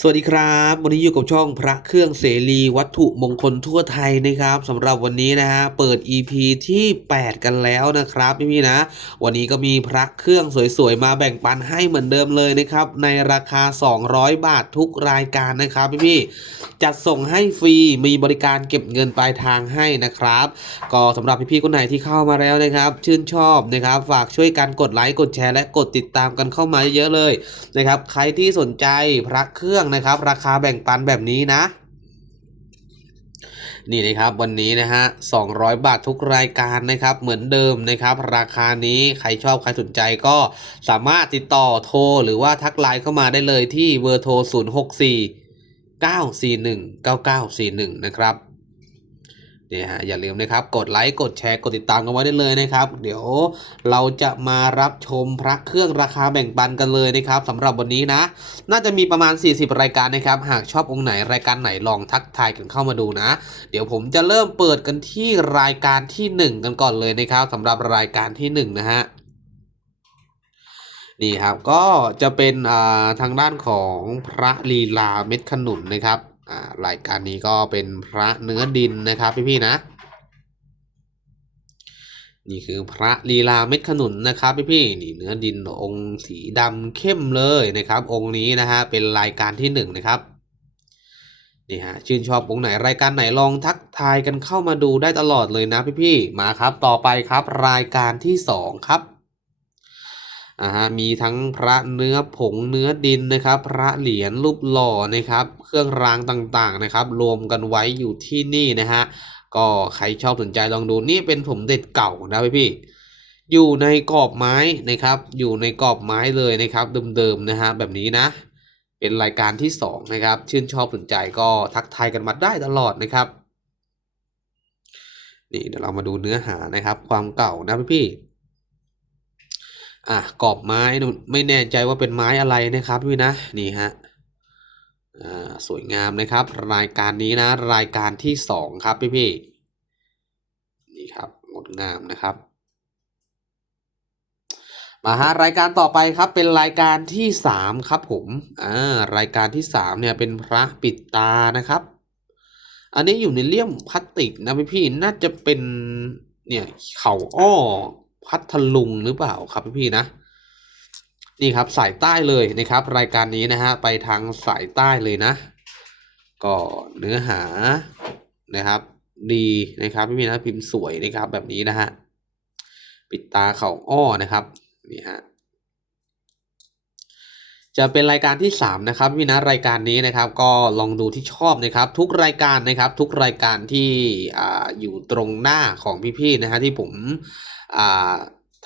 สวัสดีครับ วันนี้อยู่กับช่องพระเครื่องเสรีวัตถุมงคลทั่วไทยนะครับสำหรับวันนี้นะฮะเปิด EP ที่ 8 กันแล้วนะครับพี่ๆนะ วันนี้ก็มีพระเครื่องสวยๆ มาแบ่งปันให้เหมือนเดิมเลยนะครับ ในราคา 200 บาททุกรายการนะครับพี่ๆจัดส่งให้ฟรีมีบริการเก็บเงินปลายทางให้นะครับ ก็สำหรับพี่ๆคนไหนที่เข้ามาแล้วนะครับ ชื่นชอบนะครับ ฝากช่วยกันกดไลค์กดแชร์และกดติดตามกันเข้ามาเยอะๆเลยนะครับใครที่สนใจพระเครื่องนะครับ ราคาแบ่งปันแบบนี้นะ นี่นะครับวันนี้นะฮะ200 บาททุกรายการนะครับ เหมือนเดิมนะครับ ราคานี้ใครชอบใครสนใจก็สามารถติดต่อโทรหรือว่าทักไลน์เข้ามาได้เลยที่เบอร์โทร 064 941 9941 นะครับ เนี่ยฮะอย่าลืมนะครับ กดไลค์กดแชร์กดติดตามกันไว้ได้เลยนะครับ เดี๋ยวเราจะมารับชมพระเครื่องราคาแบ่งปันกันเลยนะครับสำหรับวันนี้นะ น่าจะมีประมาณ 40 รายการนะครับ หากชอบองค์ไหนรายการไหนลองทักทายกันเข้ามาดูนะ เดี๋ยวผมจะเริ่มเปิดกันที่รายการที่ 1 กันก่อนเลยนะครับสำหรับรายการที่ 1 นะฮะนี่ครับก็จะเป็นทางด้านของพระลีลาเม็ดขนุนนะครับ รายการนี้ก็เป็นพระเนื้อดินนะครับพี่ๆนะ นี่คือพระลีลาเม็ดขนุนนะครับพี่ๆนี่เนื้อดินองค์สีดำเข้มเลยนะครับ องค์นี้นะฮะเป็นรายการที่หนึ่งนะครับนี่ฮะชื่นชอบองค์ไหนรายการไหนลองทักทายกันเข้ามาดูได้ตลอดเลยนะพี่ๆมาครับ ต่อไปครับรายการที่สองครับ อ่าฮะมีทั้งพระเนื้อผงเนื้อดินนะครับ พระเหรียญรูปหล่อนะครับ เครื่องรางต่างๆนะครับ รวมกันไว้อยู่ที่นี่นะฮะก็ใครชอบสนใจลองดูนี่เป็นผมเด็ดเก่านะพี่พี่อยู่ในกรอบไม้นะครับ อยู่ในกรอบไม้เลยนะครับ เดิมๆนะฮะแบบนี้นะเป็นรายการที่สองนะครับ ชื่นชอบสนใจก็ทักทายกันมาได้ตลอดนะครับ นี่เดี๋ยวเรามาดูเนื้อหานะครับ ความเก่านะพี่พี่ อะกรอบไม้ไม่แน่ใจว่าเป็นไม้อะไรนะครับพี่นะนี่ฮะอ่าสวยงามนะครับ รายการนี้นะ รายการที่สองครับพี่พี่นี่ครับงดงามนะครับ มาฮะรายการต่อไปครับเป็นรายการที่สามครับผมอ่ารายการที่สามเนี่ยเป็นพระปิดตานะครับ อันนี้อยู่ในเลี่ยมพลาสติกนะพี่พี่น่าจะเป็นเนี่ยเข่าอ้อ พัทลุงหรือเปล่าครับพี่พี่นะ นี่ครับสายใต้เลยนะครับ รายการนี้นะฮะไปทางสายใต้เลยนะ ก็เนื้อหานะครับ ดีนะครับพี่นะพิมพ์สวยนะครับแบบนี้นะฮะปิดตาเขาอ้อนะครับนี่ฮะจะเป็นรายการที่สามนะครับพี่นะรายการนี้นะครับก็ลองดูที่ชอบนะครับ ทุกรายการนะครับ ทุกรายการที่ออยู่ตรงหน้าของพี่ๆนะฮะที่ผม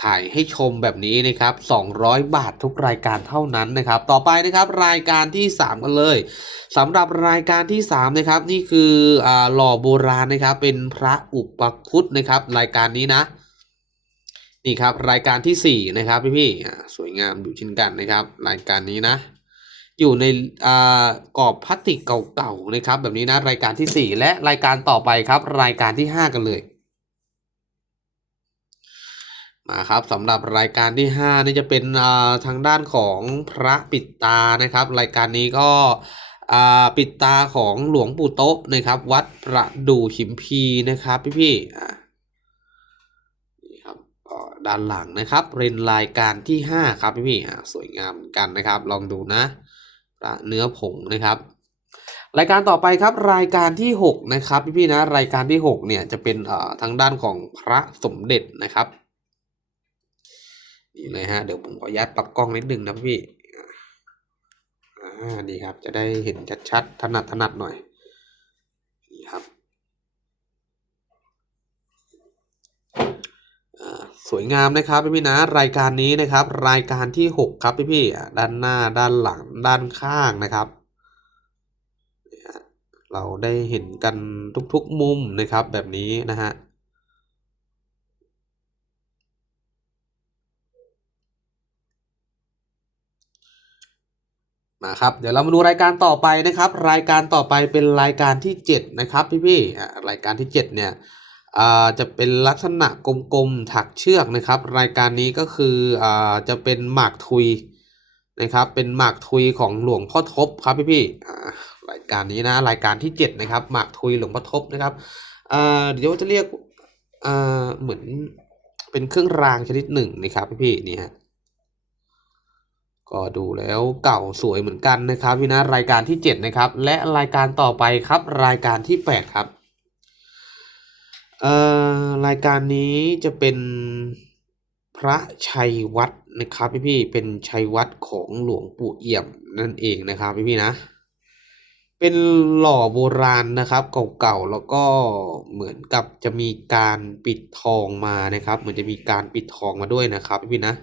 ถ่ายให้ชมแบบนี้นะครับ 200 บาททุกรายการเท่านั้นนะครับ ต่อไปนะครับรายการที่ 3 กันเลยสำหรับรายการที่ 3 นะครับ นี่คืออ่าหล่อโบราณนะครับ เป็นพระอุปคุตนะครับ รายการนี้นะ นี่ครับรายการที่ 4 นะครับพี่พี่สวยงามอยู่เช่นกันนะครับ รายการนี้นะ อยู่ในอ่ากรอบพลาสติกเก่าๆนะครับ แบบนี้นะรายการที่ 4 และรายการต่อไปครับ รายการที่ 5 กันเลย มาครับสำหรับรายการที่ 5 นี่จะเป็นอ่าทางด้านของพระปิดตานะครับ รายการนี้ก็อ่าปิดตาของหลวงปู่โต๊ะนะครับ วัดประดู่ฉิมพีนะครับพี่พี่อ่านี่ครับด้านหลังนะครับเป็นรายการที่ 5 ครับพี่พี่อ่าสวยงามกันนะครับ ลองดูนะะเนื้อผงนะครับรายการต่อไปครับรายการที่ 6 นะครับพี่พี่นะรายการที่ 6 เนี่ยจะเป็นอ่อทางด้านของพระสมเด็จนะครับ นี่เลยฮะ เดี๋ยวผมขออนุญาตปรับกล้องนิดนึงนะพี่อ่านี่ครับ จะได้เห็นชัดๆถนัดถนัดหน่อย นี่ครับสวยงามนะครับพี่พี่นะรายการนี้นะครับ รายการที่หกครับพี่พี่ด้านหน้าด้านหลังด้านข้างนะครับเราได้เห็นกันทุกๆมุมนะครับแบบนี้นะฮะ มาครับเดี๋ยวเรามาดูรายการต่อไปนะครับ รายการต่อไปเป็นรายการที่ 7 นะครับพี่พี่ๆรายการที่ 7 เนี่ยจะเป็นลักษณะกลมๆถักเชือกนะครับ รายการนี้ก็คืออจะเป็นหมากทุยนะครับเป็นหมากทุยของหลวงพ่อทบครับพี่พี่ๆรายการนี้นะรายการที่เจ็ดนะครับหมากทุยหลวงพ่อทบนะครับเดี๋ยวจะเรียกเหมือนเป็นเครื่องรางชนิดหนึ่งนะครับพี่พี่ๆนี่ฮะ ก็ดูแล้วเก่าสวยเหมือนกันนะครับพี่นะรายการที่เจ็ดนะครับ และรายการต่อไปครับ รายการที่แปดครับเอ่อรายการนี้จะเป็นพระชัยวัดนะครับพี่พี่เป็นชัยวัดของหลวงปู่เอี่ยมนั่นเองนะครับพี่พี่นะ เป็นหล่อโบราณนะครับเก่าๆแล้วก็เหมือนกับจะมีการปิดทองมานะครับ เหมือนจะมีการปิดทองมาด้วยนะครับพี่พี่นะ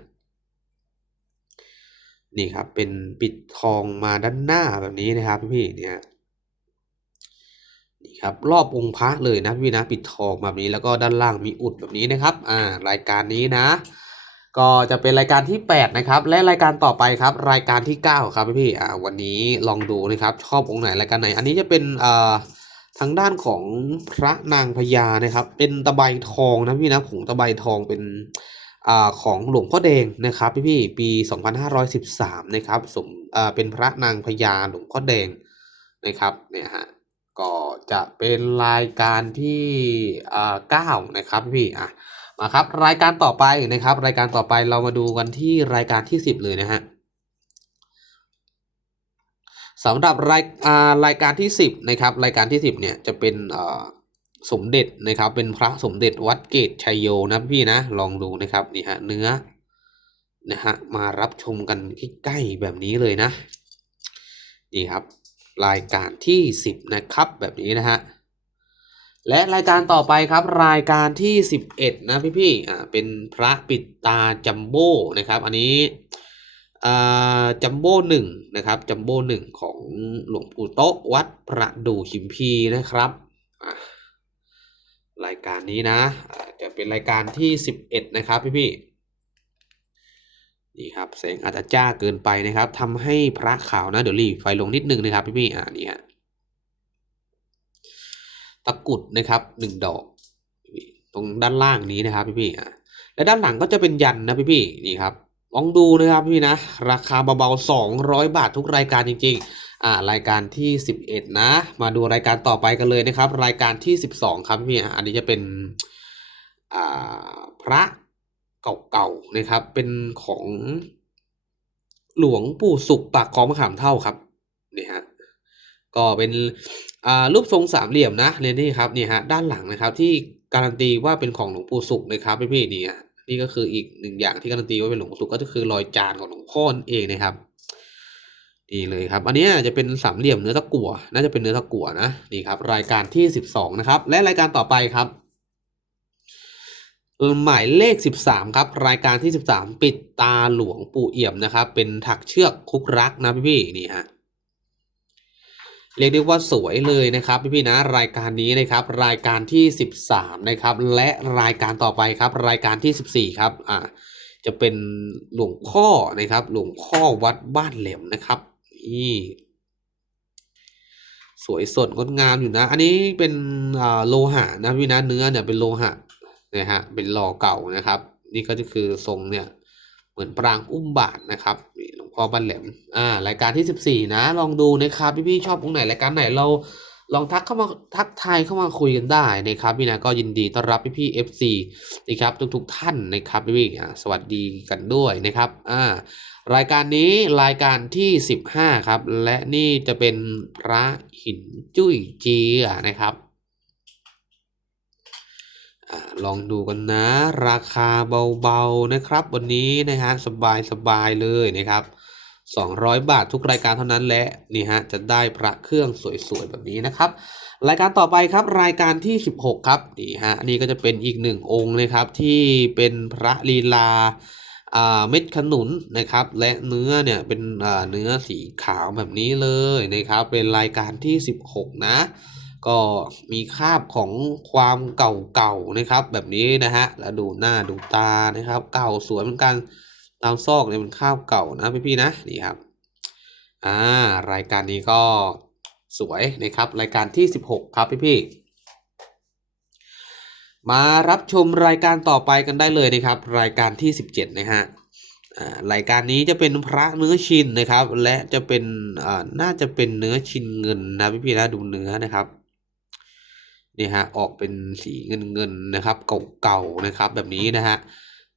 นี่ครับเป็นปิดทองมาด้านหน้าแบบนี้นะครับพี่เนี่ยนี่ครับรอบองค์พระเลยนะพี่นะปิดทองแบบนี้แล้วก็ด้านล่างมีอุดแบบนี้นะครับอ่ารายการนี้นะ ก็จะเป็นรายการที่ 8 นะครับ และรายการต่อไปครับ รายการที่ 9 ครับพี่พี่อ่าวันนี้ลองดูนะครับชอบองค์ไหนรายการไหน อันนี้จะเป็นอ่าทางด้านของพระนางพญานะครับ เป็นตะไบทองนะพี่นะผงตะไบทองเป็น อของหลวงพ่อแดงนะครับพี่พี่ปี 2513 นะครับสมเป็นพระนางพญาหลวงพ่อแดงนะครับเนี่ยฮะก็จะเป็นรายการที่อ่าเก้านะครับพี่อะมาครับรายการต่อไปนะครับ รายการต่อไปเรามาดูกันที่รายการที่สิบเลยนะฮะสำหรับรายอ่ารายการที่สิบนะครับรายการที่สิบเนี่ยจะเป็นอ่า สมเด็จนะครับ เป็นพระสมเด็จวัดเกตชัยโยนะพี่นะลองดูนะครับนี่ฮะเนื้อนะฮะมารับชมกันใกล้ๆแบบนี้เลยนะนี่ครับ รายการที่ 10 นะครับแบบนี้นะฮะและรายการต่อไปครับรายการที่ 11 นะพี่พี่ๆอ่าเป็นพระปิดตาจัมโบ้นะครับ อันนี้อ่าจัมโบ้หนึ่งนะครับจัมโบ้หนึ่งของหลวงปู่โต๊ะวัดประดูหิมพีนะครับอ่า การนี้นะจะเป็นรายการที่ 11 นะครับพี่พี่นี่ครับแสงอาจจะจ้าเกินไปนะครับทำให้พระขาวนะเดี๋ยวรีไฟลงนิดนึงนะครับพี่พี่อ่านี่ฮะตะกุดนะครับหนึ่งดอก ตรงด้านล่างนี้นะครับพี่พี่อ่าและด้านหลังก็จะเป็นยันนะพี่พี่นี่ครับลองดูนะครับพี่นะ ราคาเบาๆสองร้อยบาททุกรายการจริงๆ อ่ารายการที่สิบเอ็ดนะ มาดูรายการต่อไปกันเลยนะครับ รายการที่สิบสองครับพี่อะอันนี้จะเป็นอ่าพระเก่าๆนะครับ เป็นของหลวงปู่สุขปากคลองมะขามเท่าครับนี่ฮะก็เป็นอ่ารูปทรงสามเหลี่ยมนะเรนนี่ครับนี่ฮะด้านหลังนะครับ ที่การันตีว่าเป็นของหลวงปู่สุขนะครับพี่พี่นี่ฮะนี่ก็คืออีกหนึ่งอย่างที่การันตีว่าเป็นหลวงปู่สุขก็คือรอยจานของหลวงพ่อเองนะครับ นี่เลยครับ อันเนี้ยจะเป็นสามเหลี่ยมเนื้อตะกั่วน่าจะเป็นเนื้อตะกั่วนะนี่ครับ รายการที่สิบสองนะครับ และรายการต่อไปครับหมายเลข 13 ครับ รายการที่ 13 ปิดตาหลวงปู่เอี่ยมนะครับ เป็นถักเชือกคุกรักนะพี่พี่นี่ฮะเรียกได้ว่าสวยเลยนะครับพี่พี่นะรายการนี้นะครับรายการที่ 13 นะครับ และรายการต่อไปครับ รายการที่ 14 ครับอ่าจะเป็นหลวงพ่อนะครับ หลวงพ่อวัดบ้านแหลี่ยมนะครับ นี่สวยสดงดงามอยู่นะ อันนี้เป็นโลหะนะพี่นะเนื้อเนี่ยเป็นโลหะนะฮะเป็นหล่อเก่านะครับ นี่ก็จะคือทรงเนี่ยเหมือนปรางอุ้มบาทนะครับหลวงพ่อบ้านแหลมอ่ารายการที่สิบสี่นะ ลองดูนะครับพี่ๆชอบองค์ไหนรายการไหนเรา ลองทักเข้ามาทักทายเข้ามาคุยกันได้นะครับพี่นะก็ยินดีต้อนรับพี่พี่เอฟซีนะครับทุกๆทท่านนะครับพี่พี่อ่าสวัสดีกันด้วยนะครับอ่ารายการนี้รายการที่สิบห้าครับ และนี่จะเป็นพระหินจุ้ยเจียนะครับอ่าลองดูกันนะ ราคาเบาๆนะครับ วันนี้นะฮะสบายๆเลยนะครับ 200 บาททุกรายการเท่านั้นและนี่ฮะจะได้พระเครื่องสวยๆแบบนี้นะครับ รายการต่อไปครับรายการที่ 16 ครับนี่ฮะนนี้ก็จะเป็นอีกหนึ่งองค์นะครับที่เป็นพระลีลาอ่าเม็ดขนุนนะครับ และเนื้อเนี่ยเป็นอ่าเนื้อสีขาวแบบนี้เลยนะครับ เป็นรายการที่ 16 นะ ก็มีคาบของความเก่าๆนะครับ แบบนี้นะฮะแล้วดูหน้าดูตานะครับ เก่าสวยเหมือนกัน ตามซอกเนี่ยเป็นคราบเก่านะพี่ๆนะนี่ครับอ่ารายการนี้ก็สวยนะครับ รายการที่ 16 ครับพี่ๆมารับชมรายการต่อไปกันได้เลยนะครับ รายการที่ 17 นะฮะอ่ารายการนี้จะเป็นพระเนื้อชินนะครับ และจะเป็นอ่าน่าจะเป็นเนื้อชินเงินนะพี่พี่ๆนะดูเนื้อนะครับนี่ฮะออกเป็นสีเงินเงินนะครับเก่าๆนะครับแบบนี้นะฮะ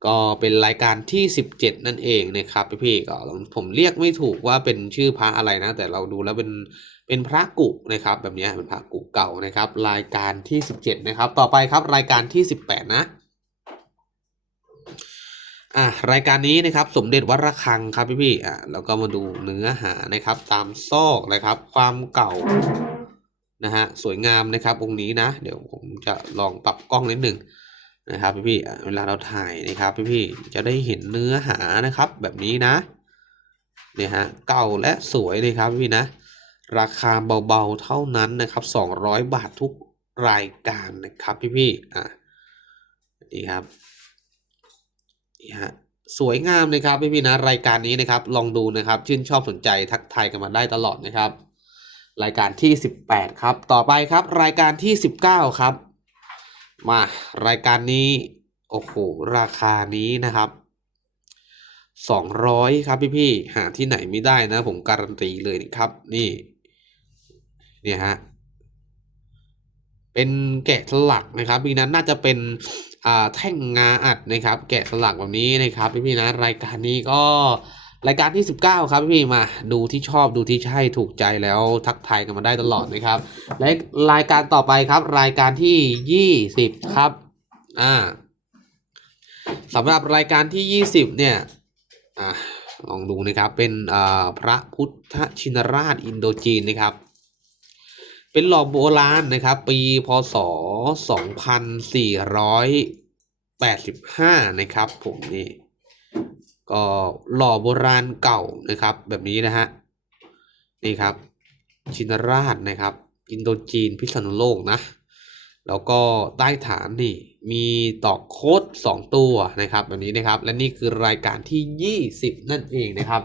ก็เป็นรายการที่ 17 นั่นเองนะครับพี่พี่ก็ผมเรียกไม่ถูกว่าเป็นชื่อพระอะไรนะ แต่เราดูแล้วเป็นเป็นพระกุนะครับ แบบนี้เป็นพระกุเก่านะครับ รายการที่ 17 นะครับ ต่อไปครับรายการที่ 18 นะอะรายการนี้นะครับสมเด็จวัดระฆังครับพี่พี่อะแล้วก็มาดูเนื้อหานะครับตามซอกนะครับ ความเก่านะฮะสวยงามนะครับองค์นี้นะ เดี๋ยวผมจะลองปรับกล้องนิดหนึ่ง นะครับพี่พี่เวลาเราถ่ายนะครับพี่พี่จะได้เห็นเนื้อหานะครับแบบนี้นะเนี่ยฮะเก่าและสวยเลยครับพี่นะ ราคาเบาๆเท่านั้นนะครับ 200 บาททุกรายการนะครับพี่พี่อะนี่ครับนี่ฮะสวยงามเลยครับพี่พี่นะรายการนี้นะครับลองดูนะครับชื่นชอบสนใจทักทายกันมาได้ตลอดนะครับ รายการที่ 18 ครับ ต่อไปครับรายการที่ 19 ครับ มารายการนี้ โอ้โห ราคานี้นะครับ 200 ครับพี่พี่หาที่ไหนไม่ได้นะ ผมการันตีเลยนะครับ นี่เนี่ยฮะเป็นแกะสลักนะครับพี่นั้นน่าจะเป็นอ่าแท่งงาอัดนะครับ แกะสลักแบบนี้นะครับพี่พี่นะรายการนี้ก็ รายการที่ 19 ครับพี่มาดูที่ชอบดูที่ใช่ถูกใจแล้วทักทายกันมาได้ตลอดนะครับและรายการต่อไปครับ รายการที่ 20 ครับอ่าสำหรับรายการที่ 20 เนี่ยอ่าลองดูนะครับเป็นอ่าพระพุทธชินราชอินโดจีนนะครับ เป็นหล่อโบราณนะครับ ปีพศ 2485 นะครับผมนี่ ก็หล่อโบราณเก่านะครับ แบบนี้นะฮะนี่ครับ ชินราชนะครับ อินโดจีนพิษณุโลกนะ แล้วก็ใต้ฐานนี่มีตอกโคดสองตัวนะครับ แบบนี้นะครับ และนี่คือรายการที่ 20 นั่นเองนะครับ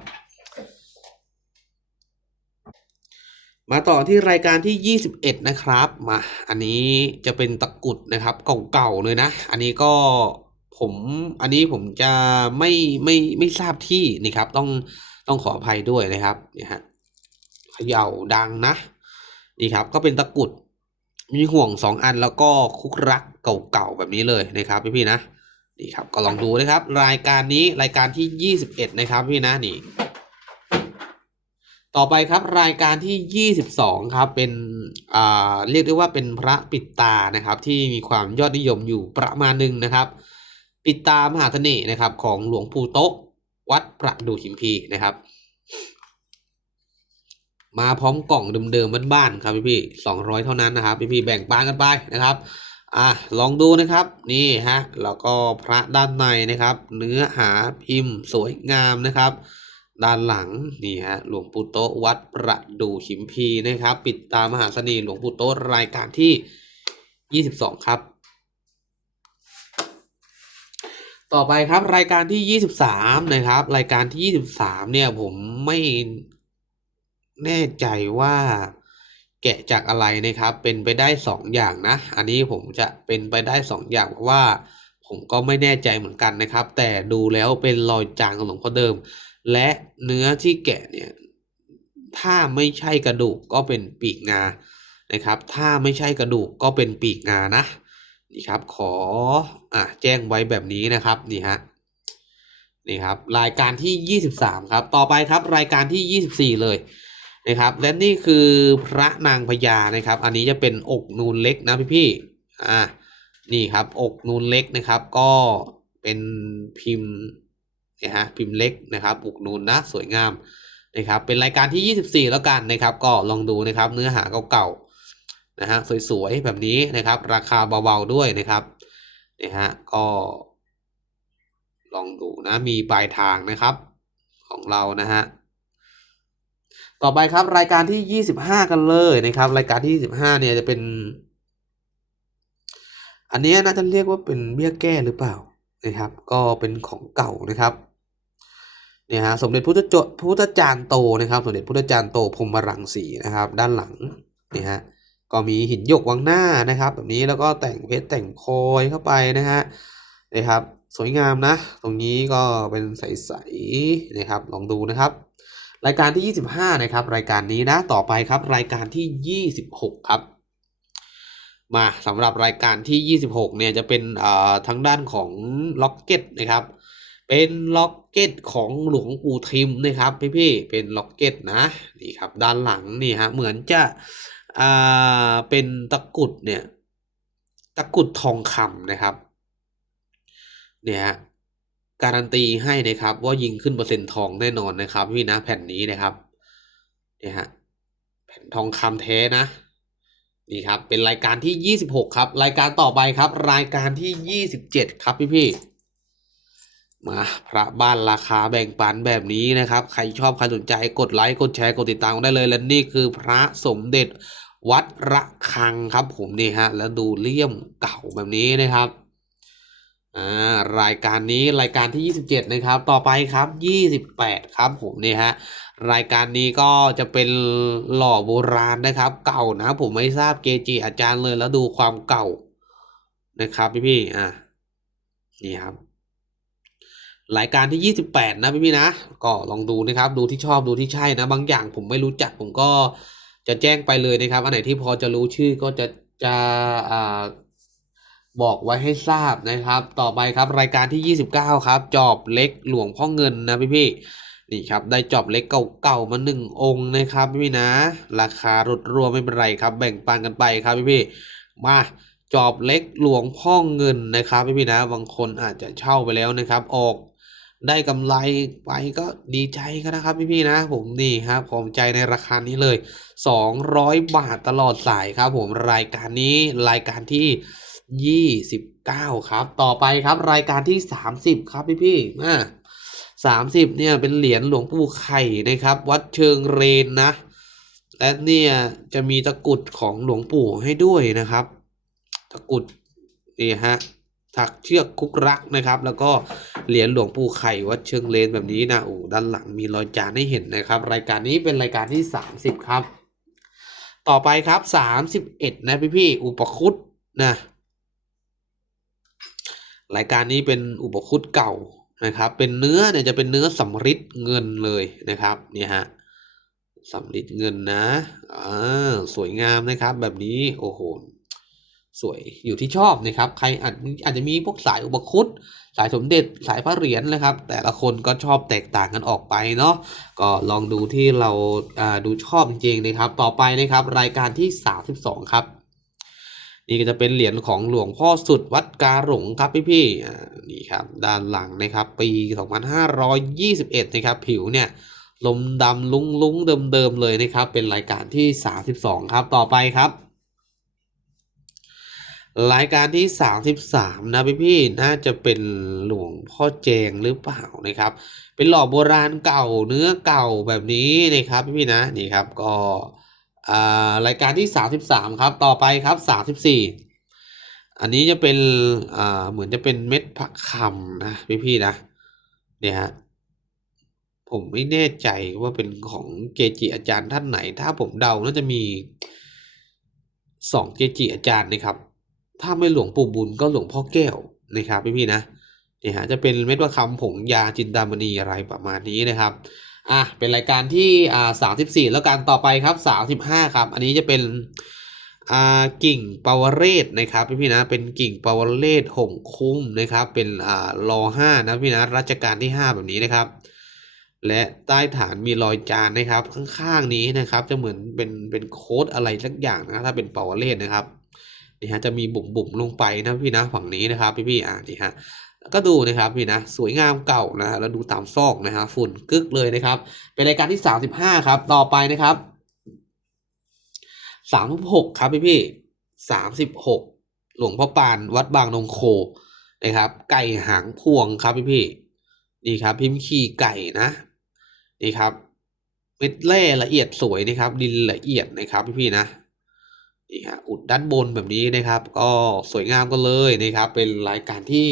มาต่อที่รายการที่ 21 นะครับ มา อันนี้จะเป็นตะกุดนะครับเก่าๆเลยนะ อันนี้ก็ ผมอันนี้ผมจะไม่ไม่ไม่ทราบที่นี่ครับ ต้องต้องขออภัยด้วยนะครับเนี่ยฮะเขย่าดังนะนี่ครับ ก็เป็นตะกุดมีห่วงสองอันแล้วก็คุกรักเก่าๆแบบนี้เลยนะครับพี่ๆนะนี่ครับก็ลองดูนะครับ รายการนี้รายการที่21นะครับพี่นะนี่ ต่อไปครับรายการที่22ครับเป็นอ่าเรียกได้ว่าเป็นพระปิดตานะครับ ที่มีความยอดนิยมอยู่ประมาณหนึ่งนะครับ ปิดตามหาเสน่ห์นะครับ ของหลวงปู่โต๊ะวัดประดู่หิมพีนะครับ มาพร้อมกล่องเดิมๆบ้านๆครับพี่พี่สองร้อยเท่านั้นนะครับ พี่พี่ๆแบ่งปันกันไปนะครับอะลองดูนะครับนี่ฮะแล้วก็พระด้านในนะครับ เนื้อหาพิมพ์สวยงามนะครับ ด้านหลังนี่ฮะหลวงปู่โต๊ะวัดประดู่หิมพีนะครับ ปิดตามหาเสน่ห์หลวงปู่โต๊ะรายการที่ 22 ครับ ต่อไปครับรายการที่ 23 นะครับ รายการที่ 23 เนี่ยผมไม่แน่ใจว่าแกะจากอะไรนะครับ เป็นไปได้ 2 อย่างนะ อันนี้ผมจะเป็นไปได้ 2 อย่างเพราะว่า ผมก็ไม่แน่ใจเหมือนกันนะครับ แต่ดูแล้วเป็นรอยจางของหลวงพ่อเดิม และเนื้อที่แกะเนี่ยถ้าไม่ใช่กระดูกก็เป็นปีกงานะครับ ถ้าไม่ใช่กระดูกก็เป็นปีกงานะ นี่ครับขออะแจ้งไว้แบบนี้นะครับนี่ฮะนี่ครับรายการที่ 23 ครับ ต่อไปครับรายการที่ 24 เลยนะครับและนี่คือพระนางพญานะครับ อันนี้จะเป็นอกนูนเล็กนะพี่ๆอะนี่ครับอกนูนเล็กนะครับ ก็เป็นพิมพ์นะฮะพิมพ์เล็กนะครับอกนูนนะสวยงามนะครับเป็นรายการที่ 24 แล้วกันนะครับ ก็ลองดูนะครับเนื้อหาเก่า นะฮะสวยๆแบบนี้นะครับ ราคาเบาๆด้วยนะครับนะฮะก็ลองดูนะมีปลายทางนะครับของเรานะฮะต่อไปครับรายการที่ 25 กันเลยนะครับ รายการที่25เนี่ยจะเป็น อันนี้น่าจะเรียกว่าเป็นเบี้ยแก้หรือเปล่านะครับ ก็เป็นของเก่านะครับเนี่ยฮะสมเด็จพุทธจพุทธจารย์โตนะครับ สมเด็จพุทธจารย์โตพรมรังสีนะครับ ด้านหลังนี่ฮะ ก็มีหินหยกวังหน้านะครับ แบบนี้แล้วก็แต่งเพชรแต่งโคอยเข้าไปนะฮะนะครับ สวยงามนะ ตรงนี้ก็เป็นใสๆนะครับ ลองดูนะครับ รายการที่ 25 นะครับ รายการนี้นะต่อไปครับ รายการที่ 26 ครับ มาสำหรับรายการที่ 26 เนี่ยจะเป็นเอ่อทางด้านของล็อกเก็ตนะครับเป็นล็อกเก็ตของหลวงปู่ทิมนะครับพี่ๆ เป็นล็อกเก็ตนะนี่ครับด้านหลังนี่ฮะเหมือนจะ อ่าเป็นตะกุดเนี่ยตะกุดทองคำนะครับเนี่ยการันตีให้นะครับ ว่ายิงขึ้นเปอร์เซ็นต์ทองแน่นอนนะครับพี่นะแผ่นนี้นะครับเนี่ยฮะแผ่นทองคำแท้นะนี่ครับเป็นรายการที่ 26 ครับ รายการต่อไปครับ รายการที่ 27 ครับพี่พี่ มาพระบ้านราคาแบ่งปันแบบนี้นะครับ ใครชอบใครสนใจกดไลค์กดแชร์กดติดตามได้เลย และนี่คือพระสมเด็จวัดระฆังครับ ผมนี่ฮะแล้วดูเลี่ยมเก่าแบบนี้นะครับอ่ารายการนี้รายการที่ 27 นะครับ ต่อไปครับ 28 ครับผมนี่ฮะรายการนี้ก็จะเป็นหล่อโบราณนะครับ เก่านะผมไม่ทราบเกจิอาจารย์เลยแล้วดูความเก่านะครับพี่พี่ๆอะนี่ครับ รายการที่ 28 นะพี่พี่นะ ก็ลองดูนะครับ ดูที่ชอบดูที่ใช่นะ บางอย่างผมไม่รู้จักผมก็จะแจ้งไปเลยนะครับ อันไหนที่พอจะรู้ชื่อก็จะจะอ่าบอกไว้ให้ทราบนะครับ ต่อไปครับรายการที่ 29 ครับ จอบเล็กหลวงพ่อเงินนะพี่พี่นี่ครับได้จอบเล็กเก่าๆมาหนึ่งองค์นะครับพี่พี่นะ ราคารถรัวไม่เป็นไรครับ แบ่งปันกันไปครับพี่พี่มาจอบเล็กหลวงพ่อเงินนะครับพี่พี่นะ บางคนอาจจะเช่าไปแล้วนะครับ ออก ได้กำไรไปก็ดีใจกันนะครับพี่ๆนะ ผมนี่ครับผมใจในราคานี้เลย 200 บาทตลอดสายครับ ผมรายการนี้รายการที่ยี่สิบเก้าครับ ต่อไปครับรายการที่สามสิบครับพี่ๆอ่าสามสิบเนี่ยเป็นเหรียญหลวงปู่ไข่นะครับ วัดเชิงเรนนะ และเนี่ยจะมีตะกุดของหลวงปู่ให้ด้วยนะครับ ตะกุดนี่ฮะ ถักเชือกคุกรักนะครับ แล้วก็เหรียญหลวงปู่ไข่วัดเชิงเรนแบบนี้นะโอ้ด้านหลังมีรอยจานให้เห็นนะครับ รายการนี้เป็นรายการที่สามสิบครับ ต่อไปครับสามสิบเอ็ดนะพี่พี่ๆอุปคุตนะรายการนี้เป็นอุปคุตเก่านะครับ เป็นเนื้อเนี่ยจะเป็นเนื้อสำริดเงินเลยนะครับเนี่ยฮะสำริดเงินนะอ่าสวยงามนะครับแบบนี้โอ้โห สวยอยู่ที่ชอบนะครับ ใครอาจอาจจะมีพวกสายอุปคุตสายสมเด็จสายพระเหรียญนะครับ แต่ละคนก็ชอบแตกต่างกันออกไปเนาะก็ลองดูที่เราดูชอบจริงๆนะครับ ต่อไปนะครับรายการที่ 32 ครับ นี่ก็จะเป็นเหรียญของหลวงพ่อสุดวัดกาหลงครับพี่พี่ๆนี่ครับด้านหลังนะครับ ปี 2521 นะครับ ผิวเนี่ยลมดำลุ้งลุงเดิมๆเลยนะครับ เป็นรายการที่ 32 ครับต่อไปครับ รายการที่ 33 นะพี่พี่น่าจะเป็นหลวงพ่อแจงหรือเปล่านะครับ เป็นหล่อโบราณเก่าเนื้อเก่าแบบนี้นะครับพี่พี่นะนี่ครับก็อ่ารายการที่ 33 ครับต่อไปครับ 34 อันนี้จะเป็นอ่าเหมือนจะเป็นเม็ดผักคำนะพี่พี่นะเนี่ยฮะผมไม่แน่ใจว่าเป็นของเกจิอาจารย์ท่านไหน ถ้าผมเดาน่าจะมีสองเกจิอาจารย์นะครับ ถ้าไม่หลวงปู่บุญก็หลวงพ่อแก้วนะครับพี่พี่ๆนะเนี่ยฮะจะเป็นเม็ดประคำผงยาจินดามณีอะไรประมาณนี้นะครับอะเป็นรายการที่อ่าสามสิบสี่แล้วกันต่อไปครับสามสิบห้าครับ อันนี้จะเป็นอ่ากิ่งปาวเรศนะครับพี่พี่ๆนะเป็นกิ่งปาวเรศหงคุ้มนะครับ เป็นอ่ารอห้านะพี่นะรัชกาลที่ห้าแบบนี้นะครับ และใต้ฐานมีรอยจานนะครับข้างๆนี้นะครับ จะเหมือนเป็นเป็นโค้ดอะไรสักอย่างนะถ้าเป็นปาวเรศนะครับ นี่ฮะจะมีบุ๋มบุ๋มๆลงไปนะพี่นะฝั่งนี้นะครับพี่พี่ๆอ่านี่ฮะก็ดูนะครับพี่นะสวยงามเก่านะฮะแล้วดูตามซอกนะฮะฝุ่นกึกเลยนะครับ เป็นรายการที่ 35 ครับ ต่อไปนะครับ36ครับพี่พี่36 หลวงพ่อปานวัดบางนงโคนะครับ ไก่หางพวงครับพี่พี่นี่ครับ พิมพ์ขี่ไก่นะนี่ครับเม็ดแร่ละเอียดสวยนะครับ ดินละเอียดนะครับพี่พี่นะ นี่ฮะอุดด้านบนแบบนี้นะครับ ก็สวยงามกันเลยนะครับ เป็นรายการที่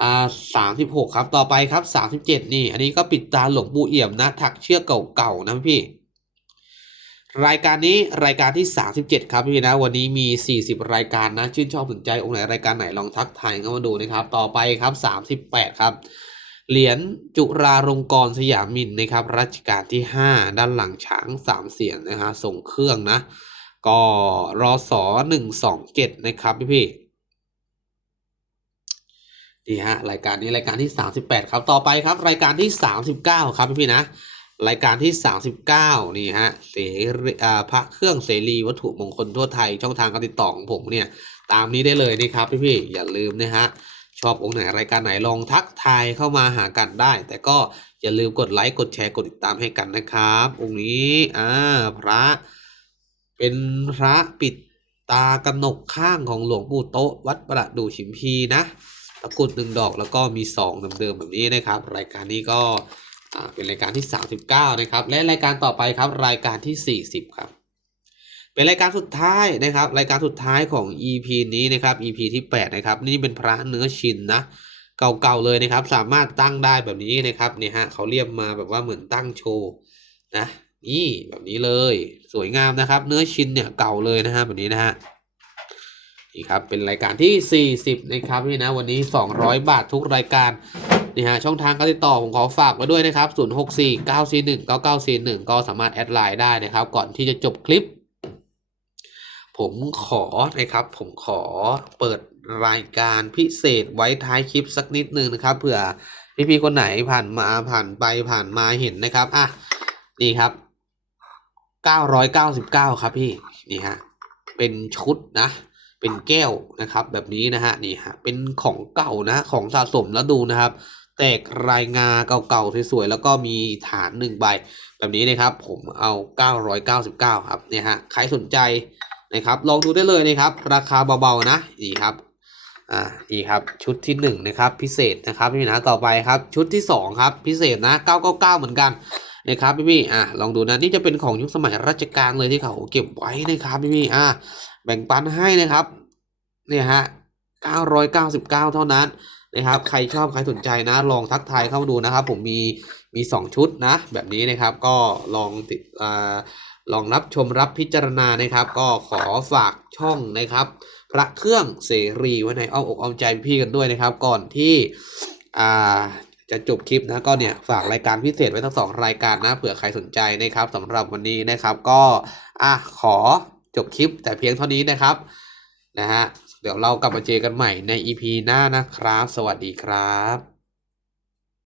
อ่าสามสิบหกครับต่อไปครับสามสิบเจ็ดนี่ อันนี้ก็ปิดตาหลวงปู่เอี่ยมนะถักเชือกเก่าๆนะพี่ รายการนี้รายการที่ 37 ครับพี่นะ วันนี้มี 40 รายการนะ ชื่นชอบสนใจองค์ไหนรายการไหนลองทักทายเข้ามาดูนะครับ ต่อไปครับ 38 ครับเหรียญจุราลงกรณ์สยามินนะครับรัชกาลที่ 5 ด้านหลังช้างสามเสียนนะฮะส่งเครื่องนะ ก็รอสอ127นะครับพี่พี่นี่ฮะรายการนี้รายการที่38ครับต่อไปครับ รายการที่39ครับพี่พี่นะรายการที่ 39 นี่ฮะเสรีพระเครื่องเสรีวัตถุมงคลทั่วไทยช่องทางการติดต่อของผมเนี่ยตามนี้ได้เลยนะครับพี่พี่อย่าลืมนะฮะชอบองค์ไหนรายการไหนลองทักทายเข้ามาหากันได้ แต่ก็อย่าลืมกดไลค์กดแชร์กดติดตามให้กันนะครับ องค์นี้อ่าพระ เป็นพระปิดตากระหนกข้างของหลวงปู่โตะวัดประดู่ฉิมพีนะตะกรุดหนึ่งดอกแล้วก็มีซองเดิมๆแบบนี้นะครับ รายการนี้ก็เป็นรายการที่ 39 นะครับ และรายการต่อไปครับรายการที่ 40 ครับ เป็นรายการสุดท้ายนะครับ รายการสุดท้ายของ EP นี้นะครับ EP ที่ 8 นะครับ นี่เป็นพระเนื้อชินนะเก่าๆเลยนะครับ สามารถตั้งได้แบบนี้นะครับเนี่ยฮะเขาเรียบมาแบบว่าเหมือนตั้งโชว์นะ นี่แบบนี้เลยสวยงามนะครับ เนื้อชินเนี่ยเก่าเลยนะฮะแบบนี้นะฮะนี่ครับเป็นรายการที่ 40นะครับนี่นะวันนี้ 200 บาททุกรายการนี่ฮะช่องทางการติดต่อผมขอฝากไว้ด้วยนะครับ064 941 9941 ก็สามารถแอดไลน์ได้นะครับ ก่อนที่จะจบคลิป ผมขอนะครับ ผมขอเปิดรายการพิเศษไว้ท้ายคลิปสักนิดนึงนะครับเผื่อพี่ๆคนไหนผ่านมาผ่านไปผ่านมาเห็นนะครับอะนี่ครับ 999 ครับพี่นี่ฮะเป็นชุดนะ เป็นแก้วนะครับ แบบนี้นะฮะนี่ฮะเป็นของเก่านะของสะสมแล้วดูนะครับ แตกรายงาเก่าๆสวยๆแล้วก็มีฐานหนึ่งใบ แบบนี้นะครับ ผมเอา 999 ครับเนี่ยฮะใครสนใจนะครับลองดูได้เลยนะครับ ราคาเบาๆนะนี่ครับอ่านี่ครับชุดที่1นะครับพิเศษนะครับพี่นะต่อไปครับชุดที่2ครับพิเศษนะ 999 เหมือนกัน นะครับพี่พี่อะลองดูนะนี่จะเป็นของยุคสมัยรัชกาลเลยที่เขาเก็บไว้นะครับพี่พี่อะแบ่งปันให้นะครับเนี่ยฮะ999 เท่านั้นนะครับใครชอบใครสนใจนะ ลองทักทายเข้ามาดูนะครับ ผมมีมี 2 ชุดนะ แบบนี้นะครับก็ลองติดอ่าลองรับชมรับพิจารณานะครับ ก็ขอฝากช่องนะครับ พระเครื่องเสรีไว้ในอ้อมอกอ้อมใจพี่กันด้วยนะครับ ก่อนที่อ่า จะจบคลิปนะก็เนี่ยฝากรายการพิเศษไว้ทั้งสองรายการนะเผื่อใครสนใจนะครับสำหรับวันนี้นะครับ ก็อะขอจบคลิปแต่เพียงเท่านี้นะครับนะฮะเดี๋ยวเรากลับมาเจอกันใหม่ใน EP หน้านะครับ สวัสดีครับ